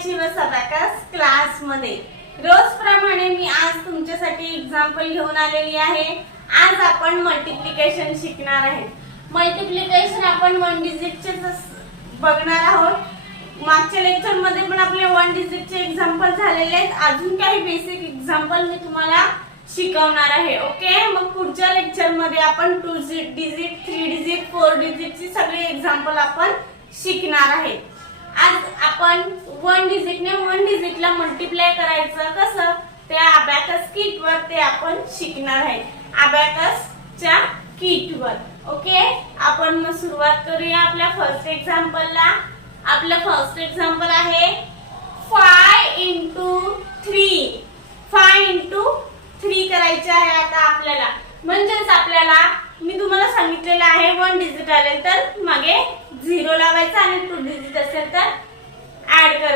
Achievers abacus class मध्ये रोज प्रमाणे मी आज तुमच्यासाठी एग्जांपल घेऊन आलेली आहे। आज आपण मल्टिप्लिकेशन शिकणार आहे। मल्टिप्लिकेशन आपण वन डिजिटचे बघणार आहोत। मागच्या लेक्चर मध्ये पण आपले वन डिजिटचे एग्जांपल झालेले आहेत। अजून काही बेसिक एग्जांपल मी तुम्हाला शिकवणार आहे। ओके, मग पुढच्या लेक्चर मध्ये आपण 2 डिजिट 3 डिजिट 4 डिजिटची सगळे एग्जांपल आपण शिकणार आहे। आज आपण वन डिजिटला मल्टिप्लाय करायचं कसं ते अबॅकस किट वर ते आपण शिकणार आहे। अबॅकसच्या किट वर ओके, आपण मग सुरुवात करूया आपल्या फर्स्ट एग्जांपलला। आपलं फर्स्ट एग्जांपल आहे 5 * 3। 5 * 3 करायचे आहे आता आपल्याला। म्हणजेच आपल्याला मी तुम्हाला सांगितलेलं आहे वन डिजिट आले तर मागे 0 लावायचा आणि 2 डिजिट असेल तर ऍड करायचं।